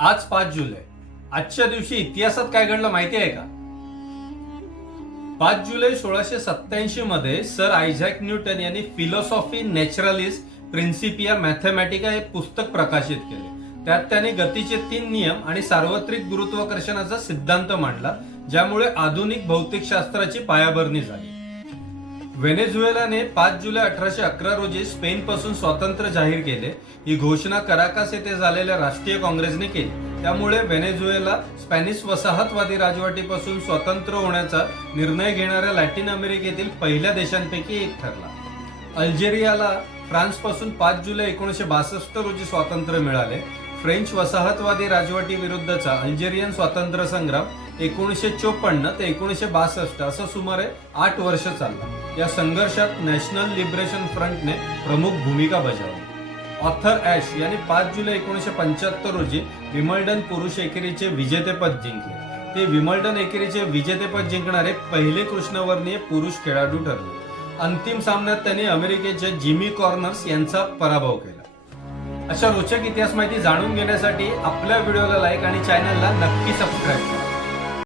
आज 5 जुलै. आजच्या दिवशी इतिहासात काय घडलं माहिती आहे का? 5 जुलै 1687 मध्ये सर आयझॅक न्यूटन यांनी फिलॉसॉफी नॅचरलिस प्रिन्सिपिया मॅथमॅटिका हे पुस्तक प्रकाशित केले. त्यात त्यांनी गतीचे 3 नियम आणि सार्वत्रिक गुरुत्वाकर्षणाचा सिद्धांत मांडला, ज्यामुळे आधुनिक भौतिकशास्त्राची पायाभरणी झाली. व्हेनेझुएलाने 5 जुलै 1811 रोजी स्पेनपासून स्वातंत्र्य जाहीर केले. ही घोषणा कराकास येथे झालेल्या राष्ट्रीय काँग्रेसने केली. त्यामुळे व्हेनेझुएला स्पॅनिश वसाहतवादी राजवटीपासून स्वतंत्र होण्याचा निर्णय घेणाऱ्या लॅटिन अमेरिकेतील पहिल्या देशांपैकी एक ठरला. अल्जेरियाला फ्रान्सपासून 5 जुलै 1962 रोजी स्वातंत्र्य मिळाले. फ्रेंच वसाहतवादी राजवटीविरुद्धचा अल्जेरियन स्वातंत्र्य संग्राम 1954 ते 1962 असं सुमारे 8 वर्ष चालला. या संघर्षात नॅशनल लिबरेशन फ्रंटने प्रमुख भूमिका बजावली. ऑर्थर ॲश यांनी 5 जुलै 1975 रोजी विम्बल्डन पुरुष एकेरीचे विजेतेपद जिंकले. ते विम्बल्डन एकेरीचे विजेतेपद जिंकणारे पहिले कृष्णवर्णीय पुरुष खेळाडू ठरले. अंतिम सामन्यात त्यांनी अमेरिकेच्या जिमी कॉर्नर्स यांचा पराभव केला. अशा रोचक इतिहास माहिती जाणून घेण्यासाठी आपल्या व्हिडिओला लाईक आणि चॅनलला नक्की सबस्क्राईब करा.